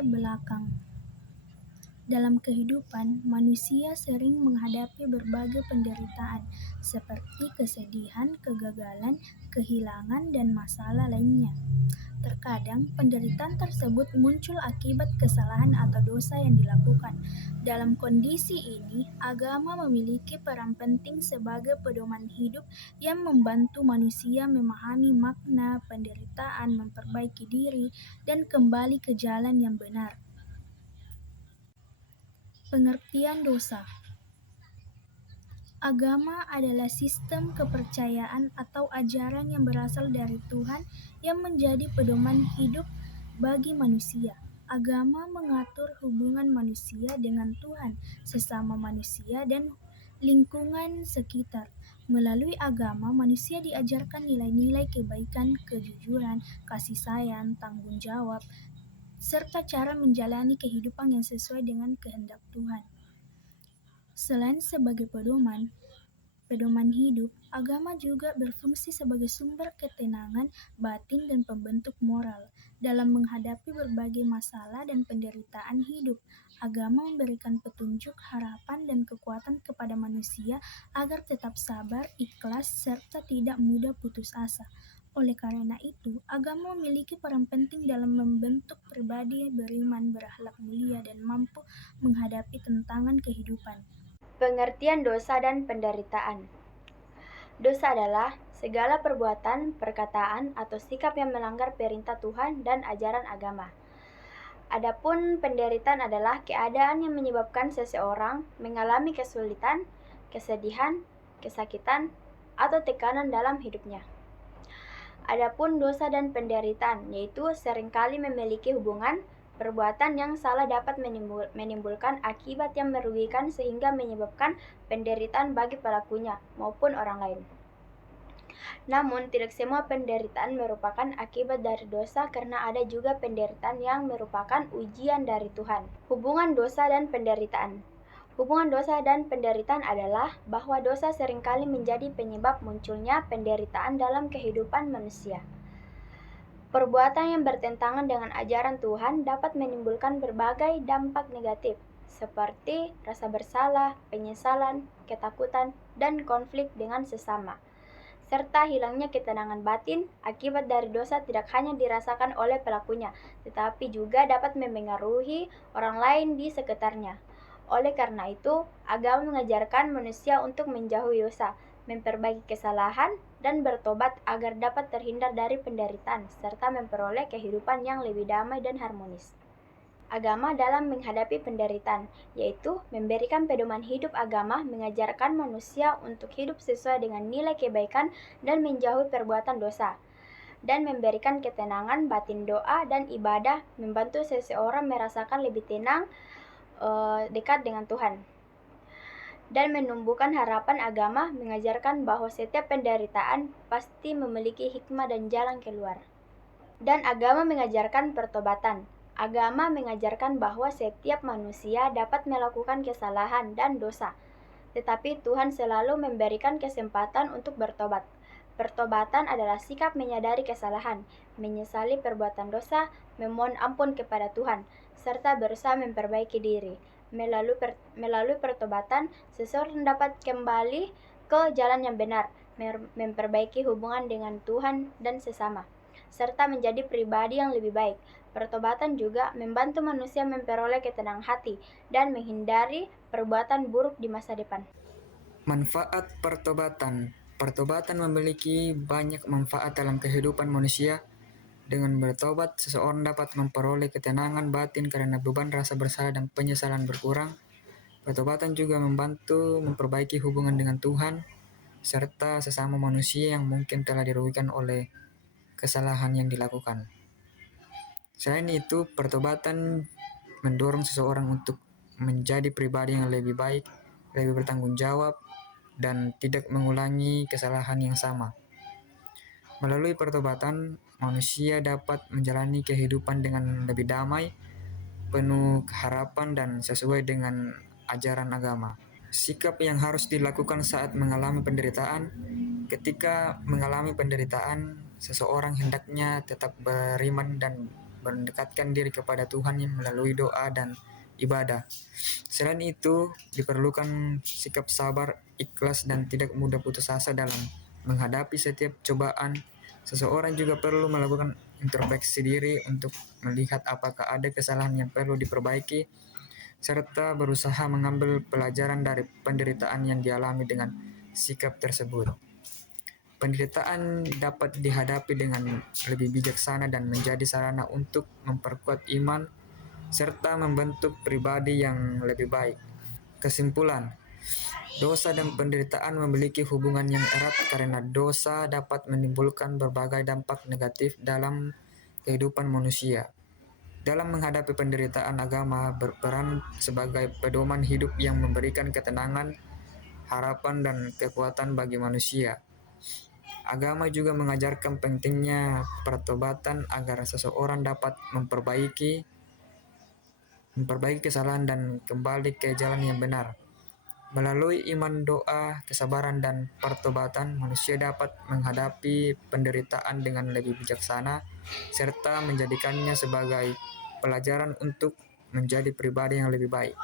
latar belakang. Dalam kehidupan, manusia sering menghadapi berbagai penderitaan, seperti kesedihan, kegagalan, kehilangan, dan masalah lainnya. Terkadang, penderitaan tersebut muncul akibat kesalahan atau dosa yang dilakukan. Dalam kondisi ini, agama memiliki peran penting sebagai pedoman hidup yang membantu manusia memahami makna penderitaan, memperbaiki diri, dan kembali ke jalan yang benar. Pengertian dosa. Agama adalah sistem kepercayaan atau ajaran yang berasal dari Tuhan yang menjadi pedoman hidup bagi manusia. Agama mengatur hubungan manusia dengan Tuhan, sesama manusia, dan lingkungan sekitar. Melalui agama, manusia diajarkan nilai-nilai kebaikan, kejujuran, kasih sayang, tanggung jawab, serta cara menjalani kehidupan yang sesuai dengan kehendak Tuhan. Selain sebagai pedoman hidup, agama juga berfungsi sebagai sumber ketenangan batin dan pembentuk moral. Dalam menghadapi berbagai masalah dan penderitaan hidup, agama memberikan petunjuk, harapan, dan kekuatan kepada manusia agar tetap sabar, ikhlas, serta tidak mudah putus asa. Oleh karena itu, agama memiliki peran penting dalam membentuk pribadi beriman, berakhlak mulia, dan mampu menghadapi tantangan kehidupan. Pengertian dosa dan penderitaan. Dosa adalah segala perbuatan, perkataan, atau sikap yang melanggar perintah Tuhan dan ajaran agama. Adapun penderitaan adalah keadaan yang menyebabkan seseorang mengalami kesulitan, kesedihan, kesakitan, atau tekanan dalam hidupnya. Adapun dosa dan penderitaan, yaitu seringkali memiliki hubungan. Perbuatan yang salah dapat menimbulkan akibat yang merugikan sehingga menyebabkan penderitaan bagi pelakunya maupun orang lain. Namun, tidak semua penderitaan merupakan akibat dari dosa karena ada juga penderitaan yang merupakan ujian dari Tuhan. Hubungan dosa dan penderitaan. Hubungan dosa dan penderitaan adalah bahwa dosa seringkali menjadi penyebab munculnya penderitaan dalam kehidupan manusia. Perbuatan yang bertentangan dengan ajaran Tuhan dapat menimbulkan berbagai dampak negatif, seperti rasa bersalah, penyesalan, ketakutan, dan konflik dengan sesama, serta hilangnya ketenangan batin akibat dari dosa tidak hanya dirasakan oleh pelakunya, tetapi juga dapat memengaruhi orang lain di sekitarnya. Oleh karena itu, agama mengajarkan manusia untuk menjauhi dosa, memperbaiki kesalahan, dan bertobat agar dapat terhindar dari penderitaan, serta memperoleh kehidupan yang lebih damai dan harmonis. Agama dalam menghadapi penderitaan, yaitu memberikan pedoman hidup. Agama mengajarkan manusia untuk hidup sesuai dengan nilai kebaikan dan menjauhi perbuatan dosa, dan memberikan ketenangan batin. Doa dan ibadah membantu seseorang merasakan lebih tenang, dekat dengan Tuhan, dan menumbuhkan harapan. Agama mengajarkan bahwa setiap penderitaan pasti memiliki hikmah dan jalan keluar. Dan agama mengajarkan pertobatan. Agama mengajarkan bahwa setiap manusia dapat melakukan kesalahan dan dosa, tetapi Tuhan selalu memberikan kesempatan untuk bertobat. Pertobatan adalah sikap menyadari kesalahan, menyesali perbuatan dosa, memohon ampun kepada Tuhan, serta berusaha memperbaiki diri. Melalui pertobatan, seseorang dapat kembali ke jalan yang benar, memperbaiki hubungan dengan Tuhan dan sesama, serta menjadi pribadi yang lebih baik. Pertobatan juga membantu manusia memperoleh ketenangan hati dan menghindari perbuatan buruk di masa depan. Manfaat pertobatan. Pertobatan memiliki banyak manfaat dalam kehidupan manusia. Dengan bertobat, seseorang dapat memperoleh ketenangan batin karena beban rasa bersalah dan penyesalan berkurang. Pertobatan juga membantu memperbaiki hubungan dengan Tuhan, serta sesama manusia yang mungkin telah dirugikan oleh kesalahan yang dilakukan. Selain itu, pertobatan mendorong seseorang untuk menjadi pribadi yang lebih baik, lebih bertanggung jawab, dan tidak mengulangi kesalahan yang sama. Melalui pertobatan, manusia dapat menjalani kehidupan dengan lebih damai, penuh harapan, dan sesuai dengan ajaran agama. Sikap yang harus dilakukan saat mengalami penderitaan. Ketika mengalami penderitaan, seseorang hendaknya tetap beriman dan mendekatkan diri kepada Tuhan melalui doa dan ibadah. Selain itu, diperlukan sikap sabar, ikhlas, dan tidak mudah putus asa dalam menghadapi setiap cobaan. Seseorang juga perlu melakukan introspeksi diri untuk melihat apakah ada kesalahan yang perlu diperbaiki, serta berusaha mengambil pelajaran dari penderitaan yang dialami dengan sikap tersebut. Penderitaan dapat dihadapi dengan lebih bijaksana dan menjadi sarana untuk memperkuat iman serta membentuk pribadi yang lebih baik. Kesimpulan, dosa dan penderitaan memiliki hubungan yang erat karena dosa dapat menimbulkan berbagai dampak negatif dalam kehidupan manusia. Dalam menghadapi penderitaan, agama berperan sebagai pedoman hidup yang memberikan ketenangan, harapan, dan kekuatan bagi manusia. Agama juga mengajarkan pentingnya pertobatan agar seseorang dapat memperbaiki kesalahan dan kembali ke jalan yang benar. Melalui iman, doa, kesabaran, dan pertobatan, manusia dapat menghadapi penderitaan dengan lebih bijaksana, serta menjadikannya sebagai pelajaran untuk menjadi pribadi yang lebih baik.